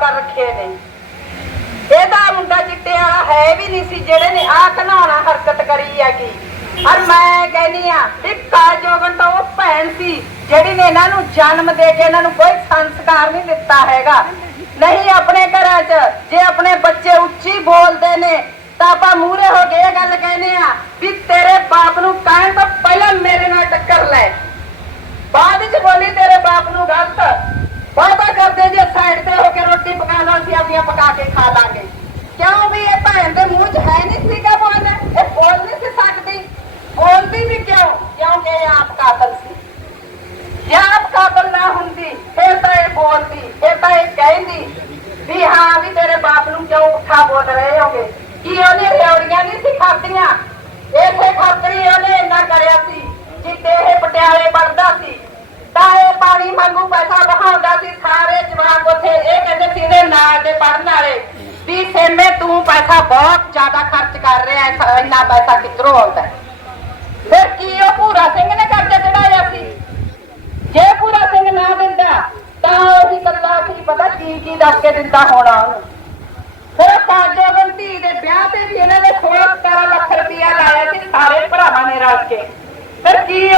ਕਰ ਰੱਖੇ ਨੇ। ਇਹਦਾ ਮੁੰਡਾ ਚਿੱਟੇ ਵਾਲਾ ਹੈ ਵੀ ਨਹੀਂ ਸੀ, ਜਿਹੜੇ ਨੇ ਆਹ ਘਨਾਉਣਾ ਹਰਕਤ ਕਰੀ ਹੈਗੀ। ਔਰ ਮੈਂ ਕਹਿੰਦੀ ਆ ਵੀ ਕਾਜੋਗਨ ਤਾਂ ਉਹ ਭੈਣ ਸੀ, ਜਿਹੜੀ ਨੇ ਇਹਨਾਂ ਨੂੰ ਜਨਮ ਦੇ ਕੇ ਇਹਨਾਂ ਨੂੰ ਕੋਈ ਸੰਸਕਾਰ ਨਹੀਂ ਦਿੱਤਾ ਹੈਗਾ। ਨਹੀਂ ਆਪਣੇ ਘਰਾਂ 'ਚ, ਜੇ ਆਪਣੇ ਬੱਚੇ ਉੱਚੀ ਬੋਲਦੇ ਨੇ, ਤਾਂ ਆਪਾਂ ਮੂਹਰੇ ਹੋ ਕੇ ਇਹ ਗੱਲ ਕਹਿੰਦੇ ਆ ਵੀ ਤੇਰੇ ਬਾਪ ਨੂੰ ਕਹਿਣ ਤੋਂ ਪਹਿਲਾਂ ਮੇਰੇ ਨਾਲ ਟੱਕਰ ਲੈ ਬਾਅਦ ਵਿੱਚ ਬੋਲੀ ਤੇਰੇ ਬਾਪ ਨੂੰ ਗਲਤ ਵਾਅਦਾ ਕਰਦੇ ਜੇ ਸਾਈਡ ਤੇ ਹੋ ਕੇ ਰੋਟੀ ਪਕਾ ਲਾਂ ਸੀ ਆਪਣੀਆਂ ਪਕਾ ਕੇ ਖਾ ਲਾਂਗੇ। ਕਿਉਂ ਵੀ ਇਹ ਭੈਣ ਦੇ ਮੂੰਹ 'ਚ ਹੈ ਨਹੀਂ ਸੀਗਾ ਬੋਲ? ਇਹ ਬੋਲ ਨਹੀਂ ਸੀ ਸਕਦੀ। ਬੋਲਦੀ ਵੀ ਕਿਉਂ? ਕਿਉਂਕਿ ਇਹ ਆਪ ਕਾਤਲ ਸੀ। ਜੇ ਆਪ ਕਾਤਲ ਨਾ ਹੁੰਦੀ, ਫਿਰ ਤਾਂ ਇਹ ਬੋਲਦੀ, ਫਿਰ ਤਾਂ ਇਹ ਕਹਿੰਦੀ ਵੀ ਹਾਂ ਵੀ ਤੇਰੇ ਬਾਪ ਨੂੰ ਕਿਉਂ ਉੱਠਾ ਬੋਲ ਰਹੇ ਹੋਗੇ? ਕੀ ਉਹਨੇ ਰਿਉੜੀਆਂ ਨਹੀਂ ਸੀ ਖਾਧੀਆਂ? ਇੱਥੇ ਖਾਤਰੀ ਉਹਨੇ, ਇੰਨਾ ਕਰਿਆ ਸੀ ਜਿੱਤੇ ਇਹ ਪਟਿਆਲੇ ਪੜਦਾ ਸੀ ਤਾਂ ਇਹ ਪਾਣੀ ਮੰਗੂ ਪੈਸਾ ਬਹਾਉਂਦਾ ਸੀ ਸਾਰੇ ਜਵਾਕ ਉੱਥੇ ਇਹ ਕਹਿੰਦੇ ਸੀ ਇਹਦੇ ਨਾਲ ਦੇ ਪੜਨ ਵਾਲੇ ਵੀ ਸੇਮੇ ਤੂੰ ਪੈਸਾ ਬਹੁਤ ਜ਼ਿਆਦਾ ਖਰਚ ਕਰ ਰਿਹਾ ਹੈ ਇੰਨਾ ਪੈਸਾ ਕਿੱਧਰੋਂ ਆਉਂਦਾ ਫਿਰ ਕੀ ਉਹ ਭੂਰਾ ਸਿੰਘ ਨੇ ਕਰਜ਼ਾ ਚੜਾਇਆ ਸੀ? ਜੇ ਪੂਰਾ ਸਿੰਘ ਨਾ ਦਿੰਦਾ, ਤਾਂ ਉਹੀ ਕੱਲਾ ਕੀ ਪਤਾ ਕੀ ਕੀ ਦੱਸ ਕੇ ਦਿੰਦਾ ਹੋਣਾ ਉਹਨੂੰ? ਫਿਰ ਕਾਜੋਗਨ ਧੀ ਦੇ ਵਿਆਹ ਤੇ ਵੀ ਇਹਨਾਂ ਨੇ 16 17 ਲੱਖ ਰੁਪਇਆ ਲਾਇਆ ਸੀ, ਸਾਰੇ ਭਰਾਵਾਂ ਨੇ ਰਲ ਕੇ। ਫਿਰ ਕੀ